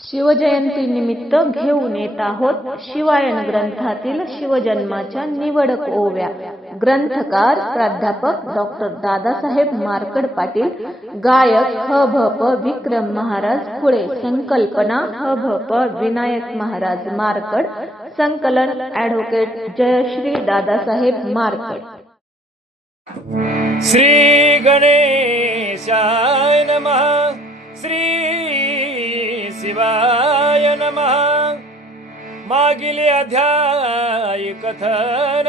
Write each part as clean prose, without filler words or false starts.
शिवजयंती निमित्त घेऊन येत आहोत शिवायन ग्रंथातील शिवजन्माच्या निवडक ओव्या. ग्रंथकार प्राध्यापक डॉक्टर दादासाहेब मार्कड पाटील. गायक ह.भ.प. विक्रम महाराज खुळे. संकल्पना ह.भ.प. विनायक महाराज मार्कड. संकलन ॲडव्होकेट जयश्री दादासाहेब मार्कड. श्री गणेशाय नमः. श्री शिवाय नमः. मागील अध्याय कथन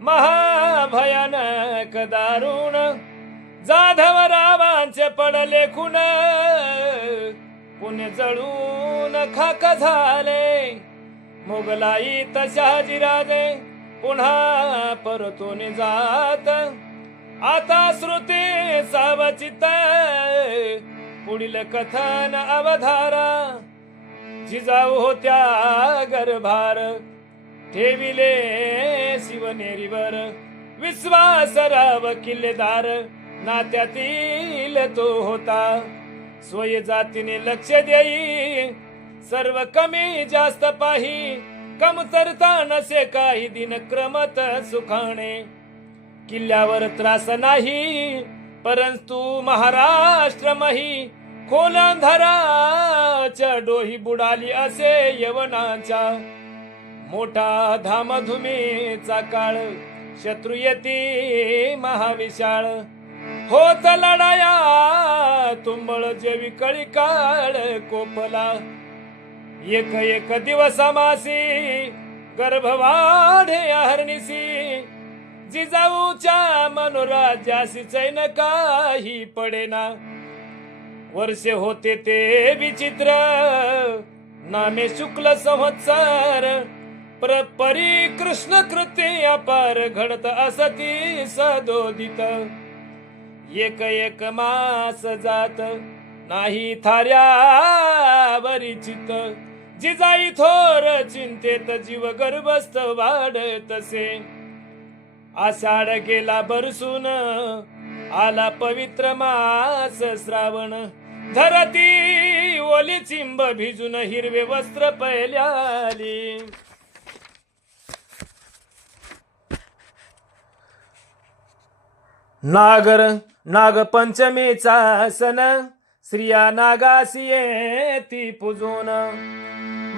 महाभयानक दारुण. जाधव रावांचे पडले खून, पुण्य जळून खाक झाले. मोगलाईत शहाजीराजे पुन्हा परतून जात. आता श्रुती सावचित पुढील कथन अवधारा. जिजाऊ होत्या गर्भार ठेविले शिवनेरीवर. विश्वासराव किल्लेदार नात्यातील तो होता. स्वय जातीने लक्ष देई सर्व कमी जास्त पाही. कमतरता नसे काही दिन क्रमत सुखाणे. किल्ल्यावर त्रास नाही परंतु महाराष्ट्र मही. खोल अंधाराच्या डोही बुडाली असे यवनाच्या. मोठा धामधुमीचा काळ शत्रु येती महाविशाळ. होत लढाया तुंबळ जेवी कळी काळ कोपला. एक एक दिवसामासी गर्भवाढे हरणीसी. जिजाऊच्या मनोराज्यासी चैन काही पडेना. वर्षे होते ते विचित्र नामे शुक्ल संवत्सर. प्रपरी कृष्ण कृती अपार घडत असती सदोदित. एक एक मास जात नाही थाऱ्यावरी चित. जिजाई थोर चिंतेत जीव गर्भस्थ वाढतसे. आषाढ गेला बरसून आला पवित्र मास श्रावण. धरती ओली चिंब भिजून हिरवे वस्त्र पहिल्याली. नागपंचमीचा सण स्त्रिया नागासी येती पूजून.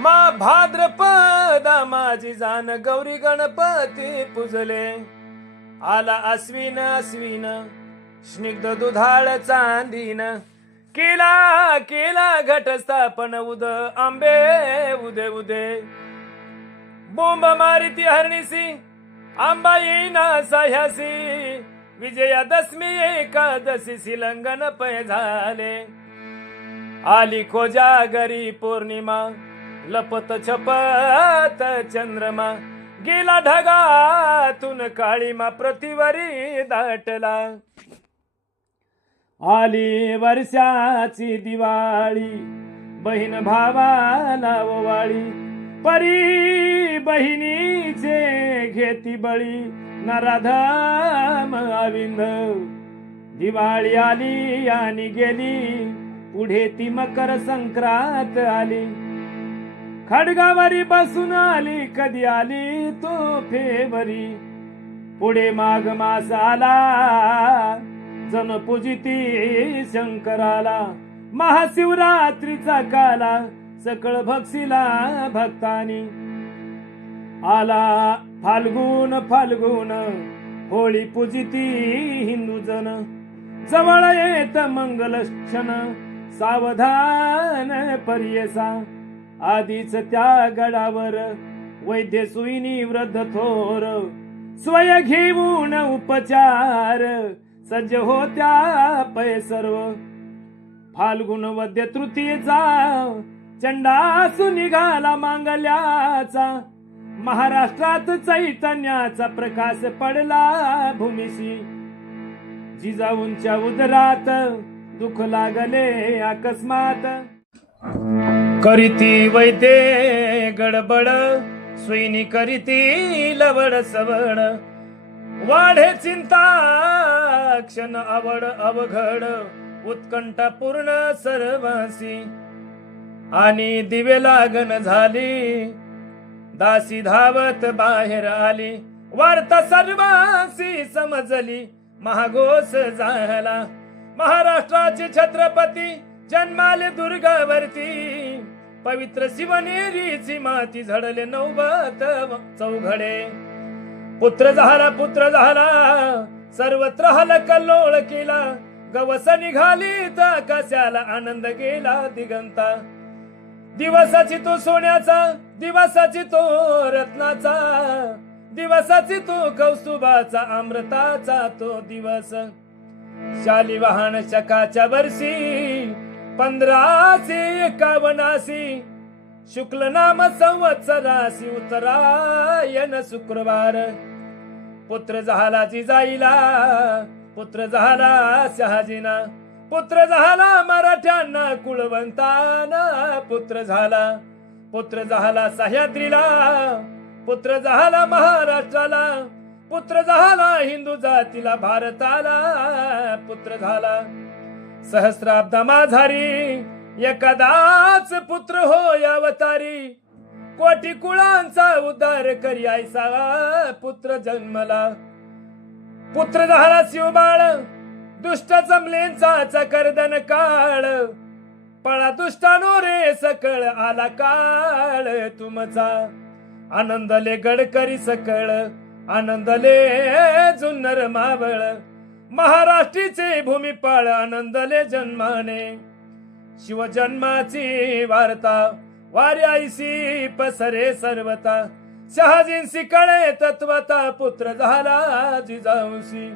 मा भाद्रपदा माझी जाण गौरी गणपती पूजले. आला अश्विन स्निग्ध दुधाळ चांदीन. केला घट स्थापन उद आंबे उदे उदे. बोंब मारिती हरणीसी आंबा येईना साह्यासी. विजयादशमी एकादशी शिलंगन पै झाले. आली कोजागरी पौर्णिमा लपत छपत चंद्रमा. गेला ढगातून काळीमा पृथ्वीवरी दाटला. आली वर्षाची दिवाळी बहीण भावाला ओवाळी. परी बहिणीचे घेती बळी नराधम अविंद. दिवाळी आली आणि गेली पुढे ती मकर संक्रांत आली. खडगावरी बसून आली कधी आली तो फेवरी. पुढे माघ मास आला जण पूजिती शंकराला. महाशिवरात्रीचा काला सकळ भक्सीला भक्तानी. आला फाल्गुन होळी पूजिती हिंदू जन. जवळ येत मंगल क्षण सावधान पर्यसा. आधीच त्या गडावर वैद्य सुईनी वृद्ध थोर. स्वय घेऊन उपचार सज्ज होत्या पै सर्व. फाल्गुन वद्य तृतीयेचा चंडासू निघाला मांगल्याचा. महाराष्ट्रात चैतन्याचा प्रकाश पडला भूमीशी. जिजाऊंच्या उदरात दुःख लागले अकस्मात. करीती वैद्य गडबड सुईनी करीती लवड सवड. वाढे चिंता क्षण आवड अवघड. उत्कंठा पूर्ण सर्वांसी. आणि दिवे लागण झाली, दासी धावत बाहेर आली, वार्ता सर्वांशी समजली, महाघोष झाला. महाराष्ट्राचे छत्रपती जन्माले दुर्गावरती, पवित्र शिवनेरीची माती झडले नौबत चौघडे. पुत्र झाला सर्वत्र हलकल्लोळ केला, गवस निघाली तर कशाला आनंद गेला दिगंता. दिवसाची तो सोन्याचा, दिवसाची तो रत्नाचा, दिवसाची तो कौस्तुभाचा, अमृताचा तो दिवस. शालिवाहन शकाच्या वर्षी 1551 शुक्ल नाम संवत्सरासी उत्तरायण शुक्रवार. पुत्र झाला जिजाईला, पुत्र झाला शहाजीना, पुत्र झाला मराठ्यांना कुळवंताना, पुत्र झाला सह्याद्रीला, पुत्र झाला महाराष्ट्राला, पुत्र झाला हिंदू जातीला भारताला, पुत्र झाला. सहस्राब्दा माझारी एखादाच पुत्र होय अवतारी, कोटी कुळांचा उद्धार करी ऐसा पुत्र जन्मला. पुत्र झाला शिवबाळ, दुष्ट जमलेंचा करदन काळ, पळा दुष्टानो रे सकळ, आला काळ तुमचा. आनंदले गडकरी सकळ, आनंदले जुन्नर मावळ, महाराष्ट्रीचे भूमिपाळ आनंदले जन्माने. शिवजन्माची वार्ता वाऱ्याईशी पसरे सर्वता, शहाजींशी कळे तत्वता, पुत्र झाला जिजाऊंशी.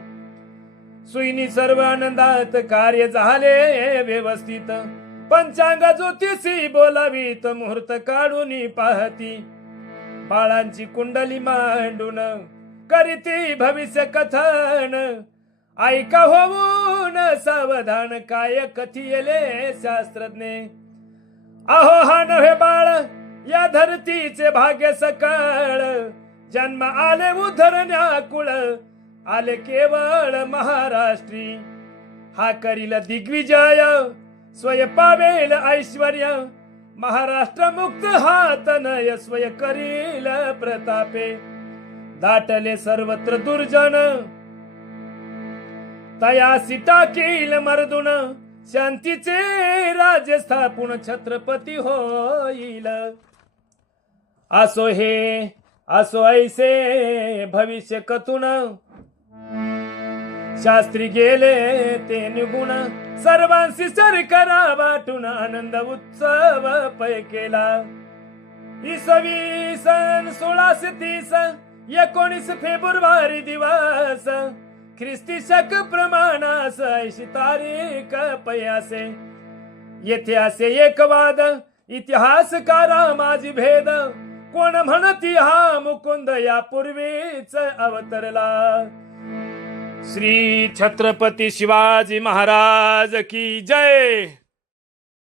सुईनी सर्व आनंदात कार्य झाले व्यवस्थित, पंचांग ज्योतिषी बोलावीत, मुहूर्त काढून पाहती, बाळांची कुंडली मांडून करीती भविष्य कथन. ऐका होऊन सावधान काय कथियले शास्त्रज्ञ. अहो हा नव्हे बाळ या धरतीचे भाग्य सकळ, जन्म आले उधरण्या कुळ, आले केवळ महाराष्ट्री. हा करील दिग्विजय, स्वय पावेल ऐश्वर्य, महाराष्ट्र मुक्त हा तनय, स्वय करील प्रतापे. दाटले सर्वत्र दुर्जन, तयासी टाकील मर्दुन, शांतीचे राज्य स्थापून छत्रपती होईल. असो ऐसे भविष्य कथून, शास्त्री गेले ते निघून, सर्वांशी सरकरा वाटून, आनंद उत्सव पै केला. इसवी सन 1630 19 फेब्रुवारी दिवस, ख्रिस्ती शक प्रमाणास 80 तारीख पयासे. येथे असे एक वाद, इतिहासकारा माझी भेद, कोण म्हणती हा मुकुंद यापूर्वीच अवतरला. श्री छत्रपती शिवाजी महाराज की जय.